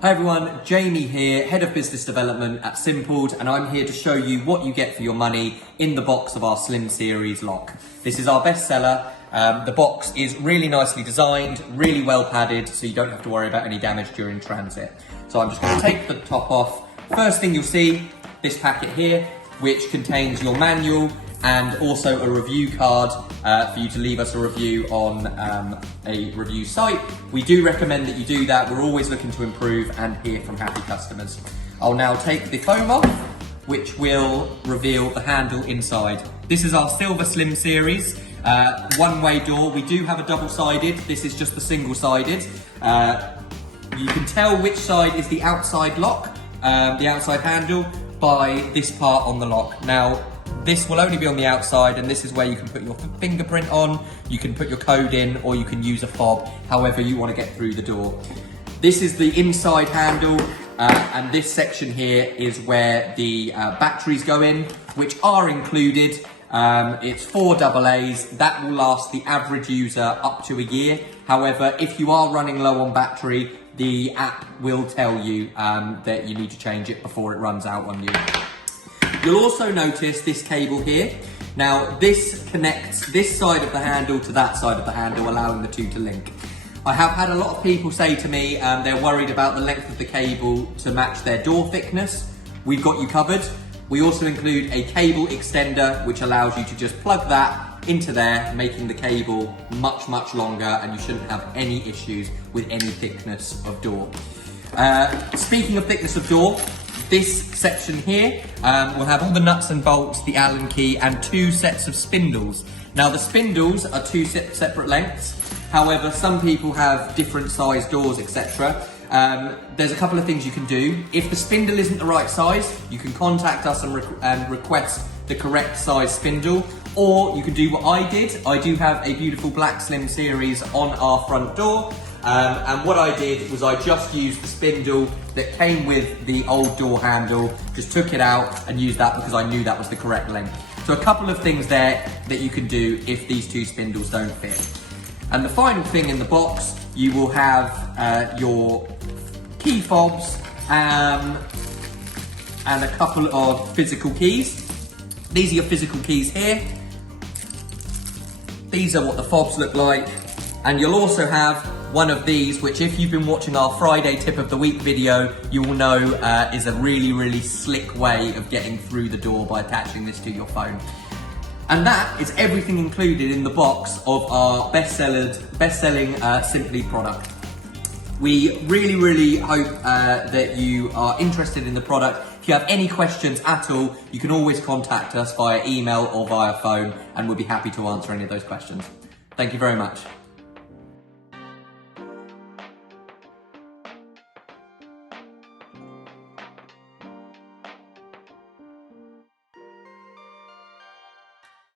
Hi everyone, Jamie here, Head of Business Development at Simpled, and I'm here to show you what you get for your money in the box of our Slim Series lock. This is our bestseller. The box is really nicely designed, really well padded, so you don't have to worry about any damage during transit. So I'm just going to take the top off. First thing you'll see, this packet here, which contains your manual and also a review card for you to leave us a review on a review site. We do recommend that you do that. We're always looking to improve and hear from happy customers. I'll now take the foam off, which will reveal the handle inside. This is our Silver Slim Series, one-way door. We do have a double-sided. This is just the single-sided. You can tell which side is the outside lock, the outside handle, by this part on the lock. Now, this will only be on the outside, and this is where you can put your fingerprint on, you can put your code in, or you can use a fob, however you want to get through the door. This is the inside handle, and this section here is where the batteries go in, which are included. It's 4 AA's. That will last the average user up to a year. However, if you are running low on battery, the app will tell you that you need to change it before it runs out on you. You'll also notice this cable here. Now, this connects this side of the handle to that side of the handle, allowing the two to link. I have had a lot of people say to me they're worried about the length of the cable to match their door thickness. We've got you covered. We also include a cable extender, which allows you to just plug that into there, making the cable much, much longer, and you shouldn't have any issues with any thickness of door. Speaking of thickness of door, this section here will have all the nuts and bolts, the Allen key, and 2 sets of spindles. Now, the spindles are 2 separate lengths. However, some people have different size doors, etc. There's a couple of things you can do. If the spindle isn't the right size, you can contact us and request the correct size spindle, or you can do what I did. I do have a beautiful black Slim Series on our front door. And what I did was I just used the spindle that came with the old door handle, just took it out and used that because I knew that was the correct length. So a couple of things there that you can do if these 2 spindles don't fit. And the final thing in the box, you will have your key fobs and a couple of physical keys. These are your physical keys here. These are what the fobs look like. And you'll also have one of these, which if you've been watching our Friday tip of the week video, you will know is a really, really slick way of getting through the door by attaching this to your phone. And that is everything included in the box of our best-selling Simply product. We really, really hope that you are interested in the product. If you have any questions at all, you can always contact us via email or via phone, and we'll be happy to answer any of those questions. Thank you very much.